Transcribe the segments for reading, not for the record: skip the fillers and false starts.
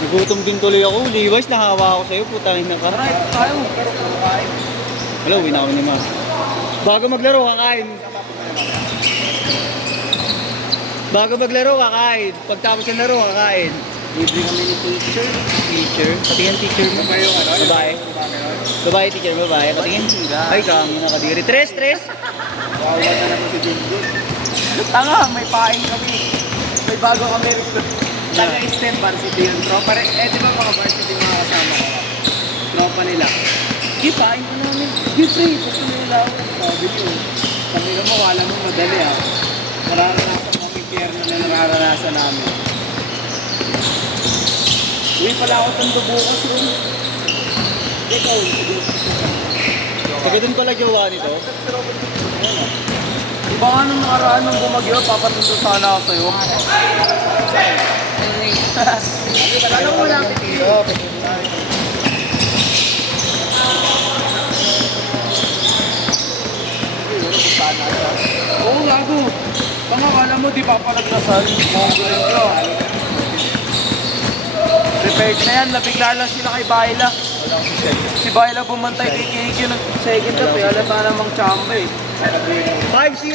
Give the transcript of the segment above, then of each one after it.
Nagutom din tuloy ako. Liwais, nahawa ako sa'yo. Putangin na ka. Tara, tayo. Hello, uwi na ako ni Ma. Bago maglaro, kakain. Bago maglaro, kakain. Pagtapos ng laro, kakain. Libre kami ni teacher. Teacher? Patingin teacher mo. Babae yung ano? Babae. Babae, teacher, babae. Patingin. Ay, kami nakadiri. Tres. Wawala na naman si Jinjin. Tanga, may paing kami. May bago kami. Taga-stem varsity yun. Tropa rin. Eh, di ba mga varsity mga kasama ko? Tropa nila. Sige, paing ko namin. Sige, pre. Gusto nila ako. Sabi niyo. Sabi ka mo, wala mo madali ah. Nararanasan mo kami pierna na nararanasan namin. Uy, pala ako tando bukas yun. Ikaw, Taga dun pala jowa nito. Diba nga nung nakaraan nung bumagyo, papatunto sana ako sa'yo. Alam mo lang. Oo, gago. Pangakala mo, di papalagnasan. Mongolan ko. Prepared na yan, nabigla lang sila kay Baila. Si Baila bumantay kay Kiki ng second half eh. Alam na namang chamba eh. 5-0!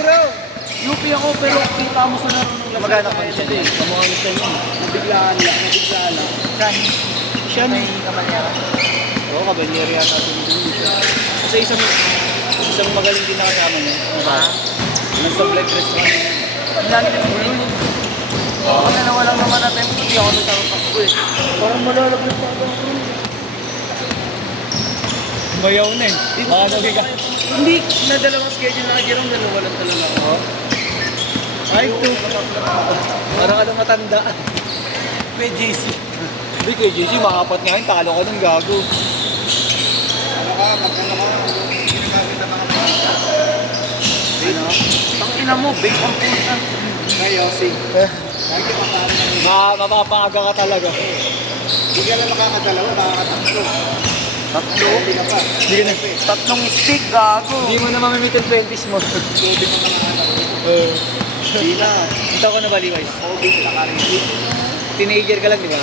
UP ako pero kita mo sa laro ng Magana pa siya din. Kamukha mo siya yun. Nabiglaan lang. Saan? Siya may kamanyaran. Oo, kabanyeri yata din dun. Kasi isang magaling din na kasama niya. Nasa black dress naman yun. Lagi din mo yun. Ako na walang naman natin. Hindi ako nagtatakbo eh. Parang malalabas pa ako. Mayaw na eh. Baka daw ka. Hindi, na dalawang schedule na Jerome, dalawa lang talaga ako. Ay, ito. Parang ka nang matanda. May JC. Hindi kay JC, makapat nga yun. Talo ka ng gago. Tangina mo, bake ang puta. Ngayon, Mapapangaga ka talaga. Hindi ka lang makakadalawa, makakataklo. Tatlo? Hindi ka pa. Hindi ka na. Tatlong stick, gago. Hindi mo na mamimit yung 20s mo. Hindi mo Hindi na. Ito ko na ba, Levi's? Okay, nakarin. Teenager ka lang, di ba?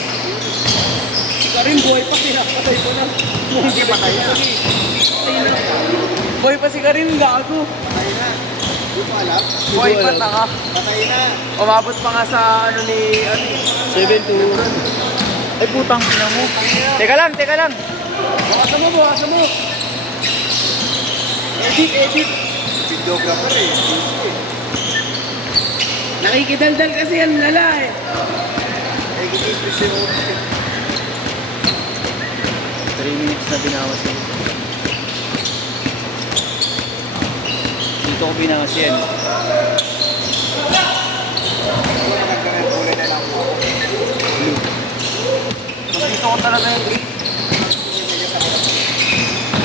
Si Karim, buhay pa sila. Patay ko na. Hindi patay na. Buhay pa si Karim, gago. Patay na. Hindi mo alam? Buhay pa, tanga. Patay na. Umabot pa nga sa ano ni... 7-2. Ay, putang ina mo. Teka lang. Bukasan mo. Edit. Videographer eh. Nakikidaldal kasi yan lala eh. Eh, gigis yung 3 minutes na binawas ko. Dito ko binawas yan. nagkakulay na lang ako. Mas gusto ko talaga yung green.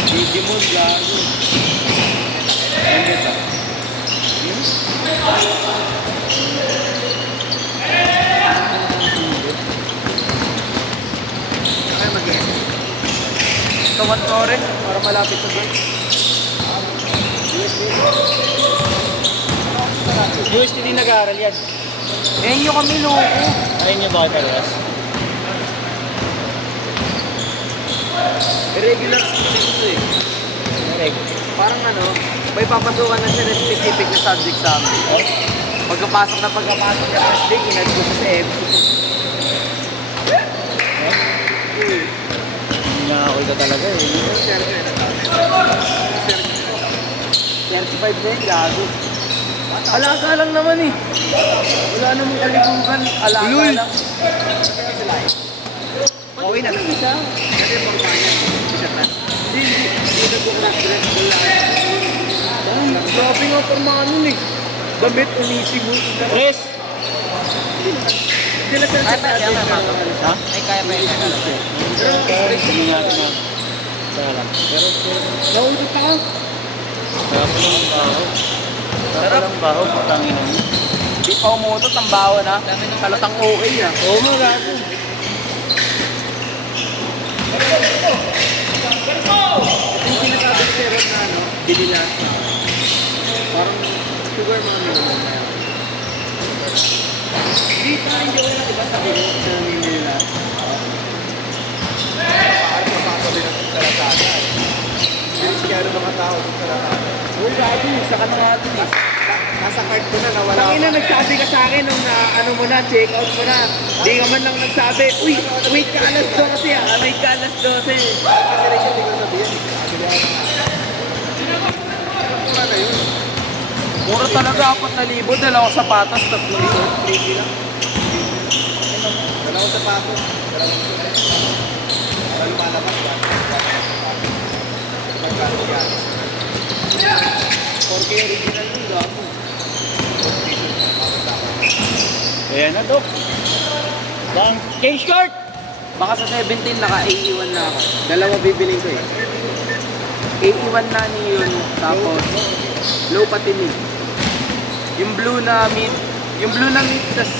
Digimon, gago. Ano ba? Ay, mag-e. Tumat ko rin, para malapit sa doon. UST din nag-aaral yan. Eh, nyo kami loko. Ayun yung bakit parehas. Regular subject ko eh. Correct. Parang ano, may papasukan na siya na specific na subject sa amin. Pagkapasok na first day, inad ko sa MC. Hindi nga ako ito talaga eh. 35 na yun, gago. Alaga lang naman eh. Wala namang kalikukan. Alaga Ulul. lang. Okay na. Isa? Kasi pagpanya. Hindi. Hindi ko cross-dress. Wala. Grabe nga pormahan nun eh. Damit, unisig mo. Chris! Hindi na sila sa Ha? Ay, kaya pa yun. Hindi natin na. Kaya lang. Pero, Naulit pa ka. sarap lang ang baho. Sarap lang baho, putangin mo. Di pa umutot ang bawa na. Salatang okay ah. Oo nga, gago. Ito yung sinasabi ko sa'yo na ano, binila sa parang sugar mommy naman na. Hindi pa, hindi ko na diba sabi ko sa nila. Uy, gabi, isa ka na nga dun eh. Nasa card ko na nawala. Tangina, nagsabi ka sa akin nung na, ano mo na, check out mo na. Di ka man lang nagsabi, uy, wait ka alas 12 ah. Wait ka alas 12. Cancellation, hindi ko sabihin. Mura na yun. Mura talaga, 4,000, dalawang sapatos, 3 resort. 3G lang. Dalawang sapatos. Dalawang sulit. Para lumalabas yan. Magkano yan? 4K original yung gapo. Ayan na, Dok. Bang, K-short! Baka sa 17 naka AE1 na ako. Dalawa bibiling ko eh. AE1 na yun, tapos low pati mid. Yung blue na mid, tas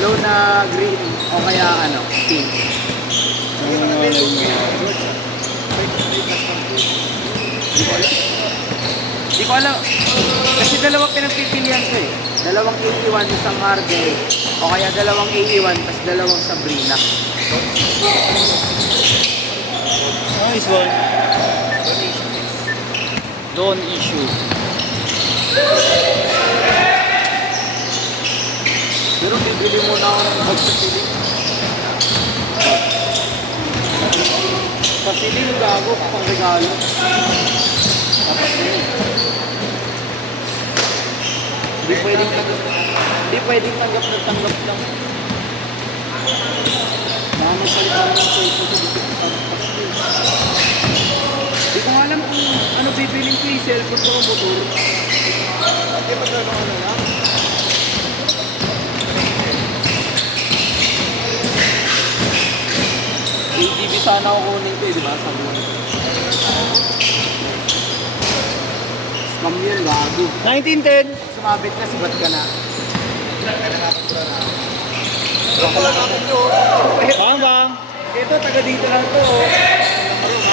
low na green, o kaya ano, pink. Di ko alam. Kasi dalawang pinagpipilian ko eh. Dalawang AE1, isang Hardy, o kaya dalawang AE1, tas dalawang Sabrina. Nice one. Don't issue. Pero bibili muna ako ng bag sa siling. Sa siling, gago, pang regalo. Tapos yun. Hindi pwedeng tanggap na tanggap lang. Baka magpalit ako ng cellphone sa dito sa Pasko. Hindi ko nga alam kung ano bibiling ko yung cellphone ko motor. Hindi ba talagang ano lang? ATV sana ako kunin ko eh, di ba? Sabi mo. Scam yun, gago. 1910. Sumabit ka, sibat ka na. Bang, bang. Ito, taga dito lang to. Oh.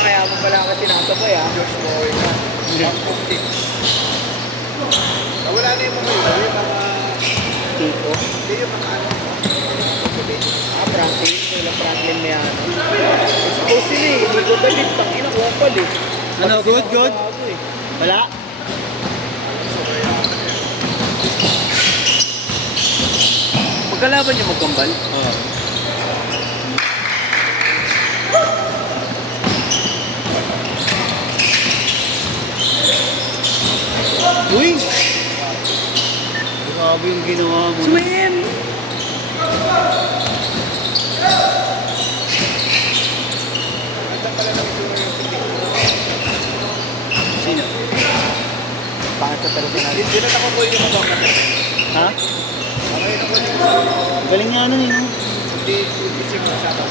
Kaya mo pala kasi nasabay ah. George Boy na. Bangkok tips. Wala na yung mga yun. Yung mga... Tito. Hindi yung mga ano. Franklin. Kailan Franklin may ano. Expose sila eh. Hindi ko galit. Tangina ko pal eh. Ano, good, good? Gago eh. Wala? Magkalaban niya magkambal. Oo. Uy! Grabe yung ginawa mo. Swim! Sino? Bakit sa personal? Hindi na ako po yung mabangkat. Ha? Okay, ako yung sa... Galing nga nun eh, no? Hindi, isip ko sa ako.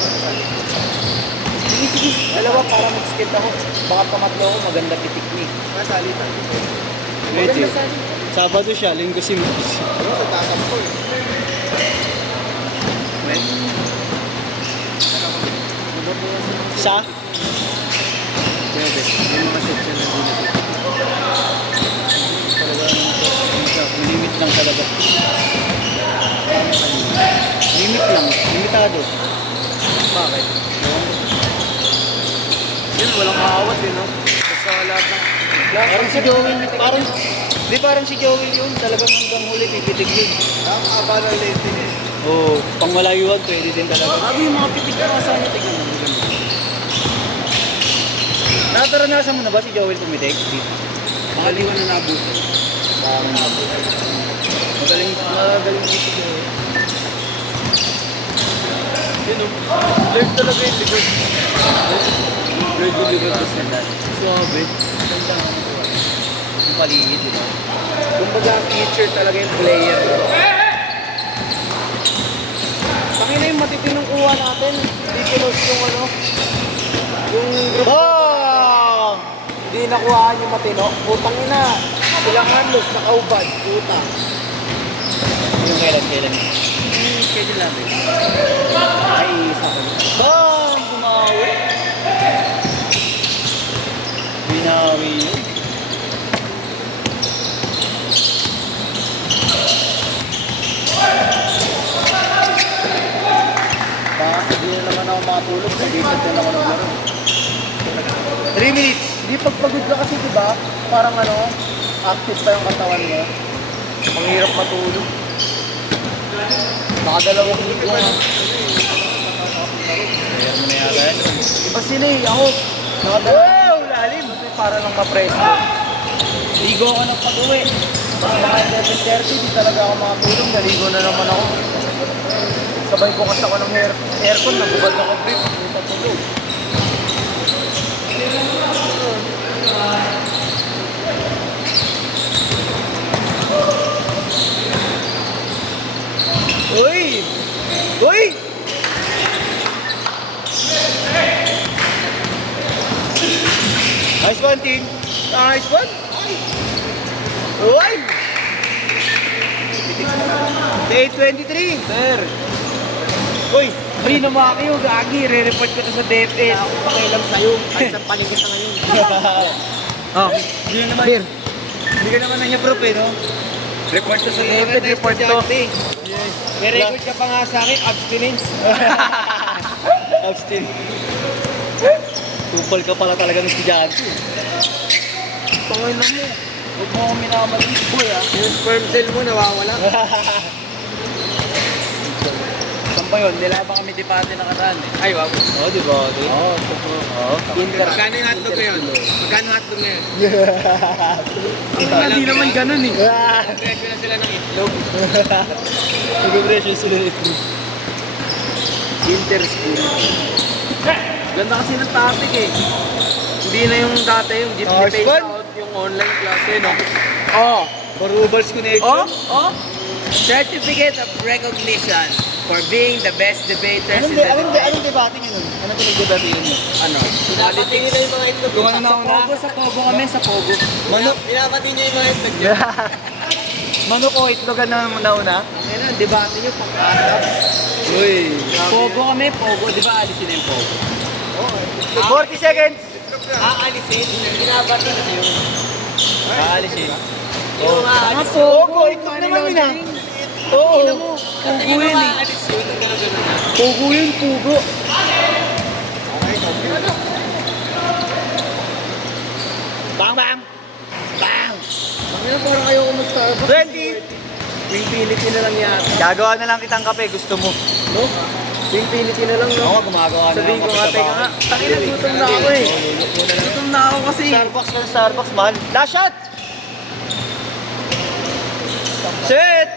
Sige, sige. Dalawa para mag-skip ako. Baka pamatlo ako, maganda pitik ni. Masalitan. Medyo. Sabado siya, linggo si Moose. Ano, nagtatampo eh. Sa? Pwede. May mga section na din natin. Talagang limit lang talaga. Limit lang, limitado. Bakit? Yun, walang maawat eh, no? Basta lahat ng... Parang si Joey, parang si Joey yun, talagang hanggang huli pipitig yun. Ang haba ng lente niya eh. Oo, pang malayuan, pwede din talaga. Sabi yung mga pitik na kasama niya, tingnan mo. Nataranasan mo na ba si Joey pumitig? Makaliwan na nabuto. Magaling dito Joey. Yun, no? Blurred talaga yung likod. Blurred yung likod ko sila. Suabe. Ganda nga. Yung paligid, di ba? Kumbaga, feature talaga yung player. Tangina yung matitinong kuha natin. Hindi kilos yung ano. Yung group. Bang! Hindi nakuhaan yung matino. Putang ina. Silang handlos, nakaubad. Puta. Yung kailan? Schedule natin. Ay, isa ko. Bang! Bumawi! Binawi yun. Bakit hindi na naman ako makatulog. Sa dito din ako naglaro. 3 minutes. Hindi pagpagod ka kasi, di ba? Parang ano, active pa yung katawan mo. Ang hirap matulog. Nakadalawang linggo nga. Kaya mo na yata yan. Iba sila eh, ako. Nakadalawang lalim. Para lang ma-presto. Ligo ako ng pag-uwi. Basta mga 11:30, di talaga ako makatulog. Naligo na naman ako. Sabay bukas ako ng aircon, nagubad ako grip. Tulog. Uy! Uy! Nice one, team. Nice one! Uy! Day 23. Sir! Uy, Free na mga kayo, gagi. Re-report ko to sa DepEd. Pakialam sa'yo. Kahit sa paligid na ngayon. Oh, hindi ka naman, beer. hindi ka naman nanya proof eh, no? Report to sa DepEd, report to. May record ka pa nga sa akin, abstinence. Abstain. Tupal ka pala talaga ng estudyante. Tangay na mo. Huwag mo akong minamalis, boy, ah. Yung sperm cell mo nawawala. Saan pa yun? Nilabang kami debate na karaan eh. Ay, wow. Oo, di ba? Oo, Oo. Inter. Magkano yung hotdog ngayon? Magkano hotdog ngayon? Hindi naman ganun eh. Presyo na sila ng itlog. Nag-presyo sila ito. Inter-school. Ganda kasi ng topic eh. Hindi na yung dati yung jeepney Nice phase one. out, yung online class eh, no? Oh! For Rubal's connection. Oh! Certificate of Recognition for being the best debaters in the Anong debate. debate nyo nun? Anong pinag-debate nyo? Ano? Pinapati nyo na yung mga itlog. Kung ano na una? Sa Pogo kami, sa Pogo. Manok. Pinapati nyo yung mga itlog nyo. Manok o itlogan na nauna? Ngayon ang debate nyo, pang-asap. Uy. Pogo kami, Pogo. Di ba alisin na yung Pogo? 40 seconds. Aalisin. Pinapati na yun. Aalisin. Yung Tama, aalis. Pogo. itlog naman yun ah. Oo. Pogo Yung yun eh. aalis yun, ang gano'n-gano'n na. Pogo yun, Pogo. Bang bang. Bang. Ngayon parang ayaw ko mag-Starbucks. 20. Infinity na lang yata. Gagawa na lang kitang kape. Gusto mo. No? Infinity na lang, no? Ako gumagawa na Sabihin ko nga, teka nga. Tangina, gutom na ako eh. Gutom na ako kasi. Starbucks ka Starbucks, mahal. Last shot. Set.